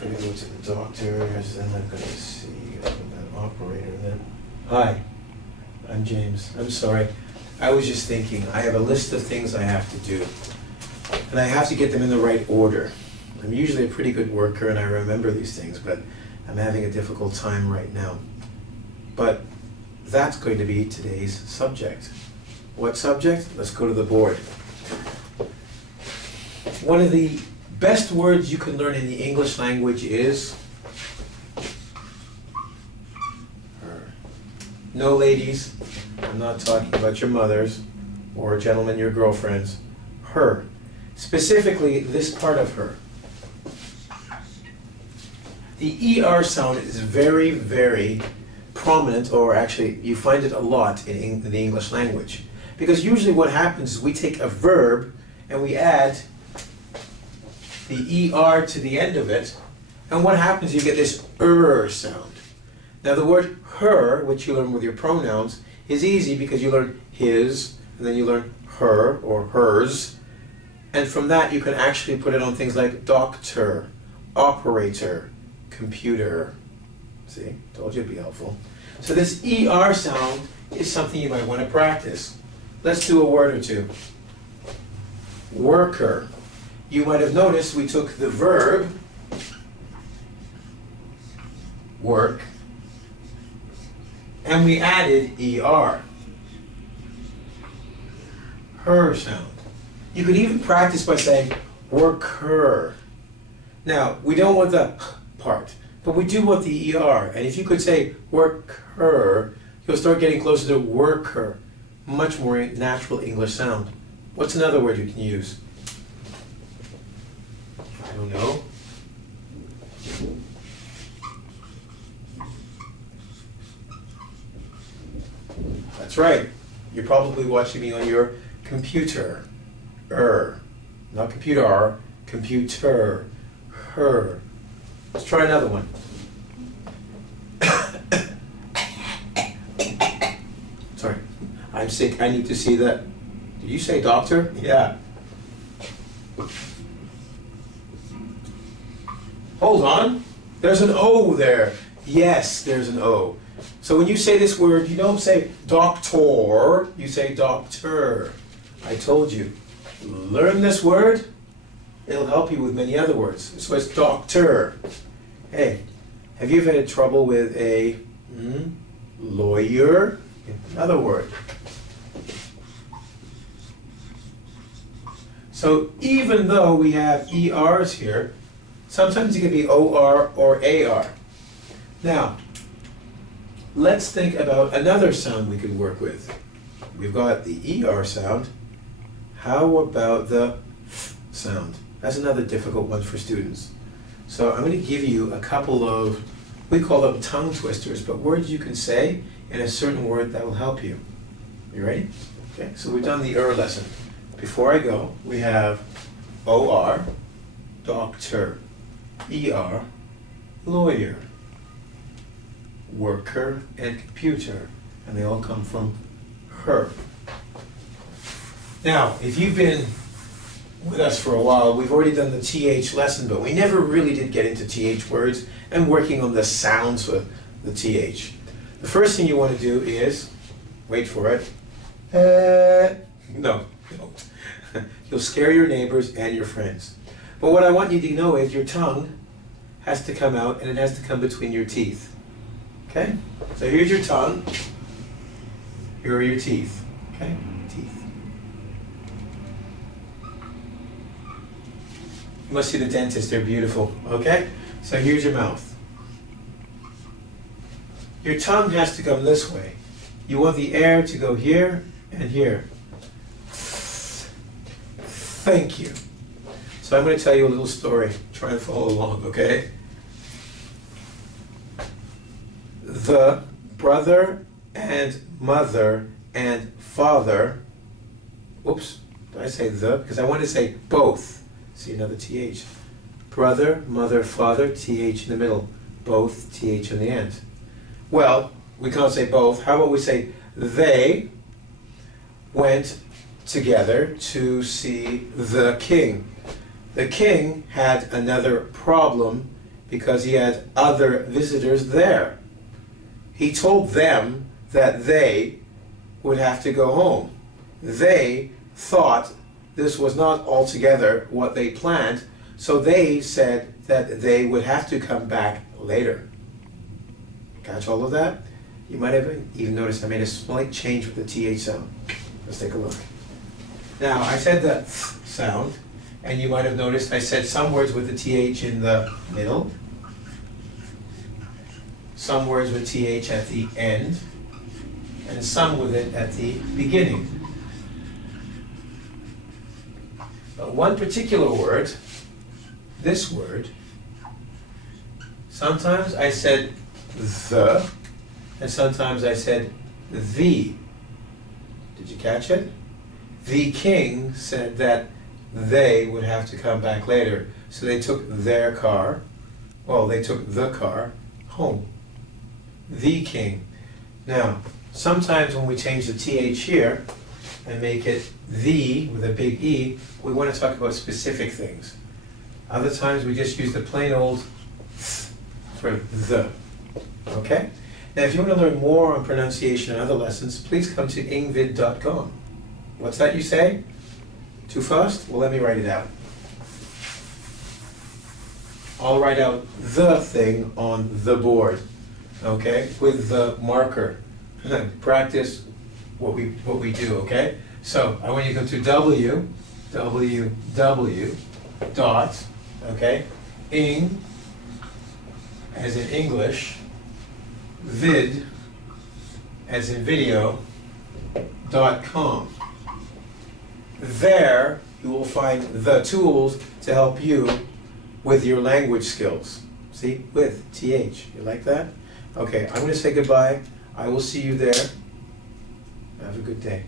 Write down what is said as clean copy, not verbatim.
I'm going to go to the doctors, then I'm going to see an operator, then... Hi, I'm James. I'm sorry. I was just thinking, I have a list of things I have to do, and I have to get them in the right order. I'm usually a pretty good worker, and I remember these things, but I'm having a difficult time right now. But that's going to be today's subject. What subject? Let's go to the board. One of the best words you can learn in the English language is her. No, ladies, I'm not talking about your mothers or gentlemen, your girlfriends. Her. Specifically, this part of her. The ER sound is very, very prominent, or actually you find it a lot in the English language. Because usually what happens is we take a verb and we add the ER to the end of it, and what happens, you get this sound. Now the word her, which you learn with your pronouns, is easy because you learn his, and then you learn her or hers, and from that you can actually put it on things like doctor, operator, computer. See, told you it'd be helpful. So this ER sound is something you might want to practice. Let's do a word or two. Worker. You might have noticed we took the verb, work, and we added ER. Her sound. You could even practice by saying worker. Now, we don't want the part, but we do want the ER. And if you could say worker, you'll start getting closer to worker. Much more natural English sound. What's another word you can use? I don't know. That's right. You're probably watching me on your computer. Not computer, computer. Her. Let's try another one. Sorry. I'm sick. I need to see that. Did you say doctor? Yeah. Hold on. There's an O there. Yes, there's an O. So when you say this word, you don't say doctor, you say doctor. I told you. Learn this word. It'll help you with many other words. So it's doctor. Hey, have you ever had trouble with a lawyer? Another word. So even though we have ERs here, sometimes it can be OR or AR. Now, let's think about another sound we could work with. We've got the ER sound. How about the F sound? That's another difficult one for students. So I'm going to give you a couple of, we call them tongue twisters, but words you can say in a certain word that will help you. You ready? Okay, so we've done the lesson. Before I go, we have OR, doctor, ER, lawyer, worker, and computer, and they all come from her. Now, if you've been with us for a while, we've already done the TH lesson, but we never really did get into TH words and working on the sounds for the TH. The first thing you want to do is, wait for it, no, don't. You'll scare your neighbors and your friends. But what I want you to know is your tongue has to come out and it has to come between your teeth. Okay? So here's your tongue. Here are your teeth. Okay? Teeth. You must see the dentist, they're beautiful. Okay? So here's your mouth. Your tongue has to come this way. You want the air to go here and here. Thank you. So I'm going to tell you a little story. Try and follow along, okay? The brother and mother and father, oops, did I say the? Because I want to say both. See another TH. Brother, mother, father, TH in the middle. Both, TH in the end. Well, we can't say both. How about we say they went together to see the king. The king had another problem because he had other visitors there. He told them that they would have to go home. They thought this was not altogether what they planned, so they said that they would have to come back later. Catch all of that? You might have even noticed I made a slight change with the TH sound. Let's take a look. Now, I said the th sound, and you might have noticed I said some words with the TH in the middle, some words with TH at the end, and some with it at the beginning. But one particular word, this word, sometimes I said the, and sometimes I said the. Did you catch it? The king said that they would have to come back later, so they took their car, well, they took the car home. The king. Now, sometimes when we change the TH here and make it the with a big E, we want to talk about specific things. Other times we just use the plain old th for the. Okay? Now, if you want to learn more on pronunciation and other lessons, please come to engvid.com. What's that you say? Too fast? Well, let me write it out. I'll write out the thing on the board, okay, with the marker. Practice what we do, okay? So I want you to go to www dot, okay, ing, as in English, vid, as in video, .com. There you will find the tools to help you with your language skills. See, with TH. You like that? Okay, I'm going to say goodbye. I will see you there. Have a good day.